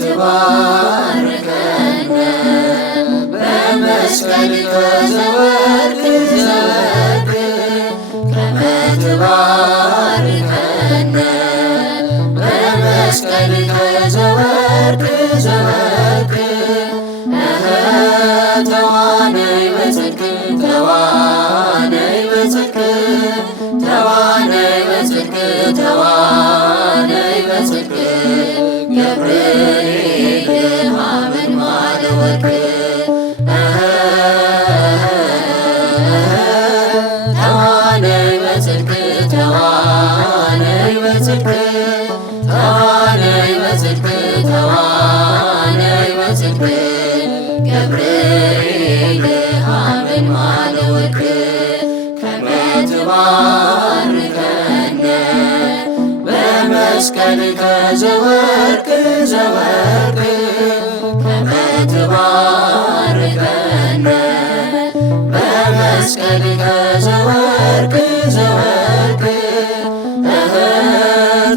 ትባርከነ በመስቀልከ ዘወርቅ ዘወርቅ ከመ ትባርከነ በመስቀልከ ዘወርቅ ዘወርቅ ተዋነይ በጽድቅ ተዋነይ በጽድቅ ተዋነይ በጽድቅ ተዋነይ በጽድቅ ገብርኤል ሀመልማለ ወርቅ ተዋነይ በጽድቅ ተዋነይ በጽድቅ ተዋነይ በጽድቅ ተዋነይ በጽድቅ ገብርኤል ሀመልማለ ወርቅ ከመ ትባርከነ በመስቀልከ ዘወርቅ ዘወርቅ ከመ ትባርከነ በመስቀልከ ዘወርቅ ዘወርቅ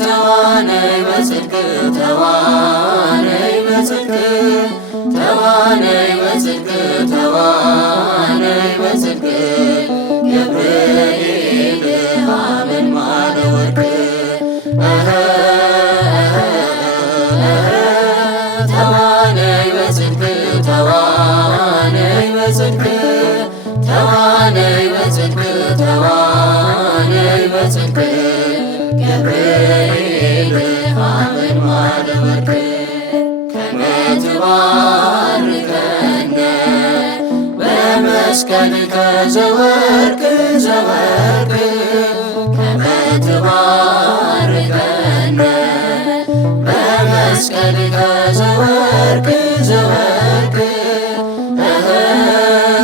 ተዋነይ በጽድቅ ተዋነይ በጽድቅ ተዋነይ በጽድቅ ተዋነይ በጽድቅ ገብርኤል ሀመልማለ ወርቅ ተዋነይ በጽድቅ ተዋነይ በጽድቅ ተዋነይ በጽድቅ ተዋነይ በጽድቅ ገብርኤል ሀመልማለ ወርቅ ከመ ትባርከነ በመስቀልከ ዘወርቅ ዘወርቅ ከመ ትባርከነ በመስቀልከ ዘወርቅ ዘወርቅ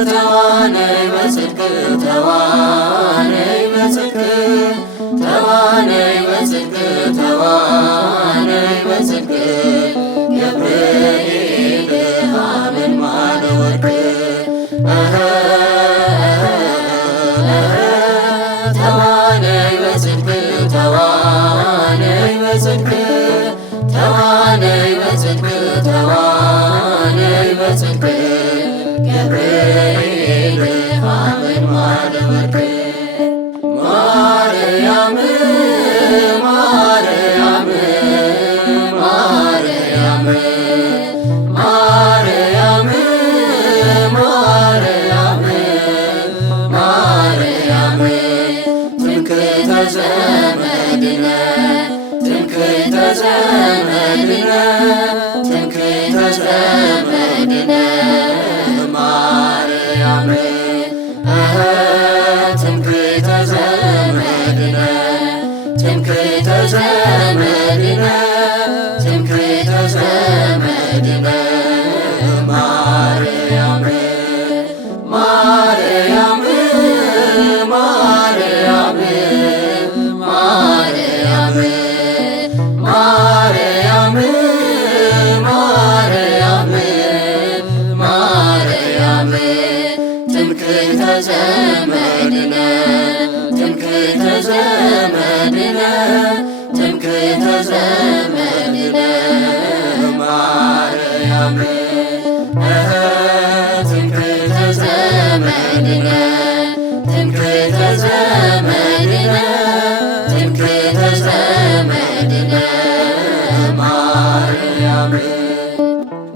ተዋነይ በጽድቅ ተዋነይ በጽድቅ ተዋነይ በጽድቅ ተዋነይ በጽድቅ ገብርኤል ሀመልማለ ወርቅ ተዋነይ በጽድቅ ተዋነይ በጽድቅ ተዋነይ በጽድቅ ተዋነይ በጽድቅ ገብርኤል ሀመልማለ ወርቅ ማርያም ማርያም ማርያም ማርያም ማርያም ማርያም ትምክህተ ዘመድነ ትምክህተ ዘመድነ ትምክህተ ዘመድነ ማርያም ትምክህተ ዘመድነ ትምክህተ ዘመድነ ትምክህተ ዘመድነ ማርያም ማርያም ማርያም ማርያም ማርያም ማርያም ማርያም ትምክህተ ዘመድነ ትምክህተ ዘመድነ ትምክህተ ዘመድነ ማርያም ትምክህተ ዘመድነ ትምክህተ ዘመድነ ትምክህተ ዘመድነ ማርያም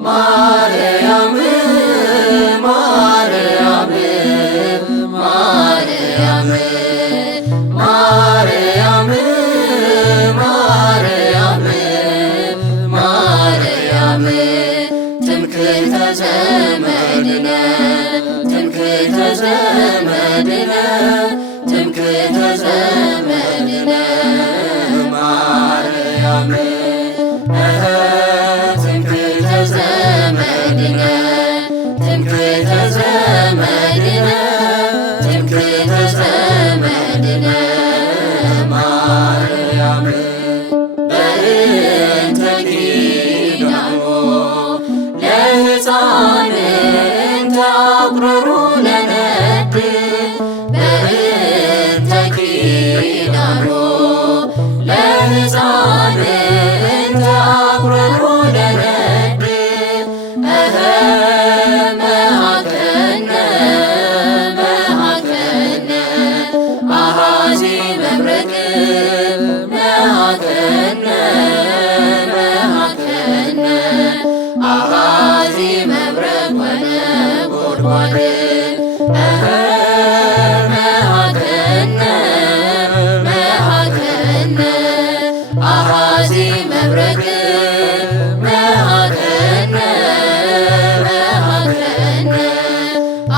ማርያም ማርያም ጎድጓድ መሃከነ መሃከነ አሃዚ መብረቅ መሃከነ መሃከነ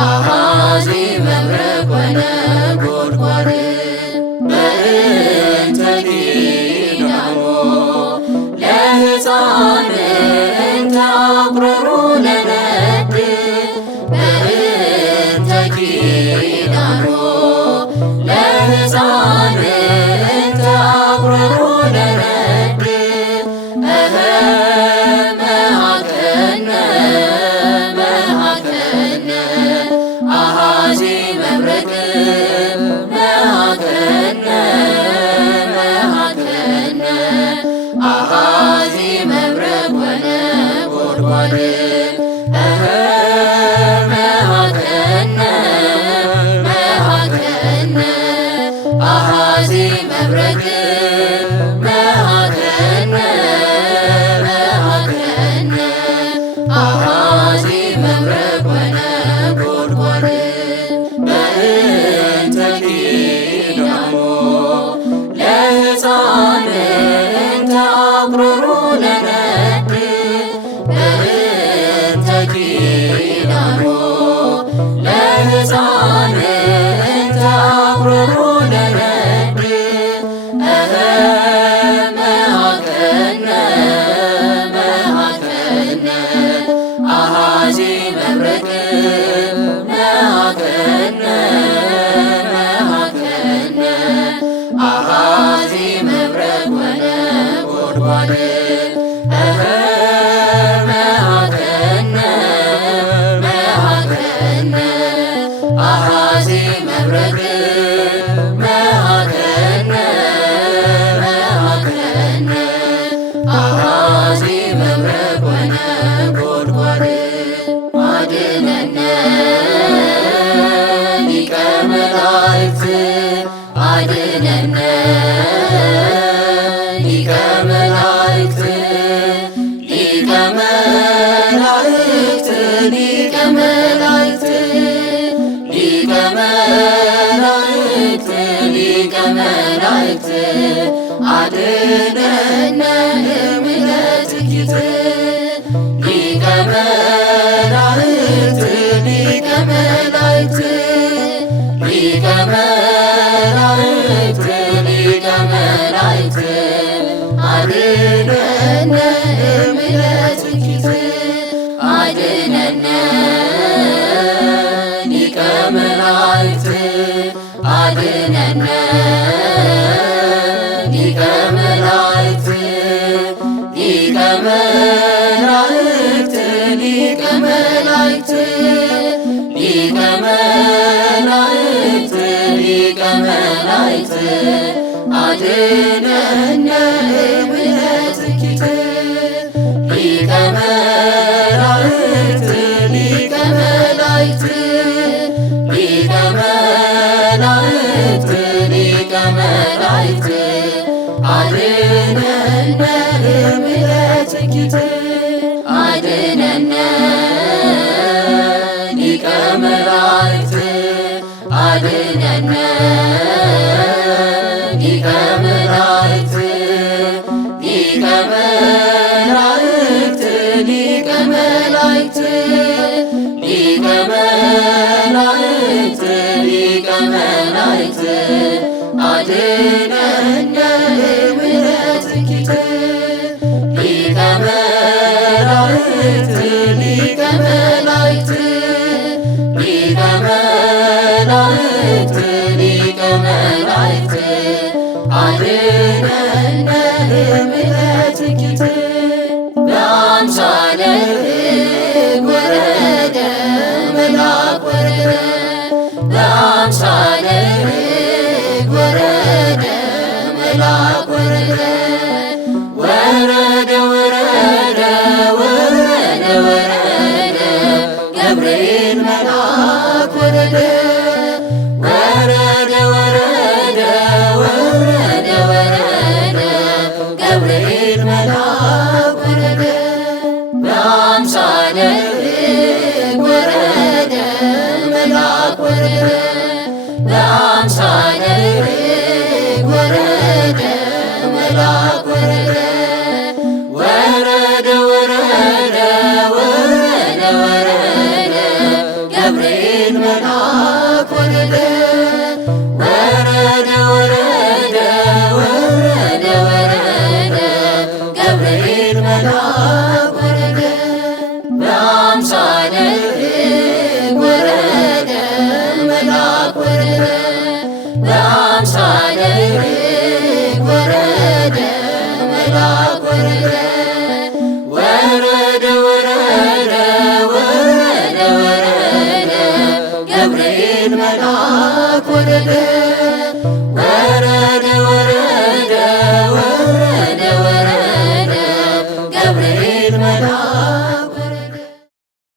አሃዚ መብረቅ ወነጎድጓድ በእንተ ኪዳኖ ለሕፃን እንተ አቁረሩ ለነድ በእንተ ኪዳኖ ለሕፃን እንተ አቁረሩ ለነድ መሃከነ መሃከነ አሃዚ መብረቅ መሃከነ መሃከነ አሃዚ መብረቅ ወነጎድጓድ መሃከነ መሃከነ አሃዚ መብረቅ መሃከነ መሃከነ አሃዚ መብረቅ ወነጎድጓድ በእንተ ኪዳኖ ለሕፃን እንተ አቁረሩ ለነድ በእንተ ኪዳኖ ለሕፃን እንተ አቁረሩ ለነድ መሃከነ መሃከነ አሃዚ መብረቅ መሃከነ መሃከነ አሃዚ መብረቅ ወነጎድጓድ መሃከነ መሃከነ አሃዚ መብረቅ መሃከነ መሃከነ አሃዚ መብረቅ ወነጎድጓድ አድኅነነ ሊቀ መላእክት አድኅነነ ሊቀ መላእክት ሊቀ መላእክት ሊቀ መላእክት ሊቀ መላእክት ሊቀ መላእክት አድኅነነ እምለትኪት ሊቀ መላእክት ሊቀ መላእክት ሊቀ መላእክት ሊቀ መላእክት አድኅነነ እምለትኪት አድኅነነ ሊቀ መላእክት አድኅነነ ሊቀ መላእክት ሊቀ መላእክት ሊቀ መላእክት ሊቀ መላእክት ሊቀ መላእክት አድኅነነ እምለትኪት ሊቀ መላእክት ሊቀ መላእክት ሊቀ መላእክት ሊቀ መላእክት አድኅነነ እምለትኪት አድኅነነ ሊቀ መላእክት አድኅነነ ሊቀ መላእክት ሊቀ መላእክት ሊቀ መላእክት ሊቀ መላእክት ሊቀ መላእክት አድኅነነ እምለትኪት ሊቀ መላእክት ሊቀ መላእክት ሊቀ መላእክት ሊቀ መላእክት አድኅነነ እምለትኪት በአምሳለ ርግብ ወረደ መልአክ ወረደ በአምሳለ ርግብ ወረደ መልአክ ወረደ ወረደ ወረደ ወረደ ወረደ ገብርኤል መልአክ ወረደ ወረደ ወረደ ወረደ ወረደ ገብርኤል መልአክ ወረደ በአምሳለ ርግብ ወረደ መልአክ ወረደ በአምሳለ ርግብ ወረደ መልአክ ወረደ በአምሳለ ርግብ ወረደ መልአክ ወረደ ወረደ ወረደ ወረደ ወረደ ገብርኤል መልአክ ወረደ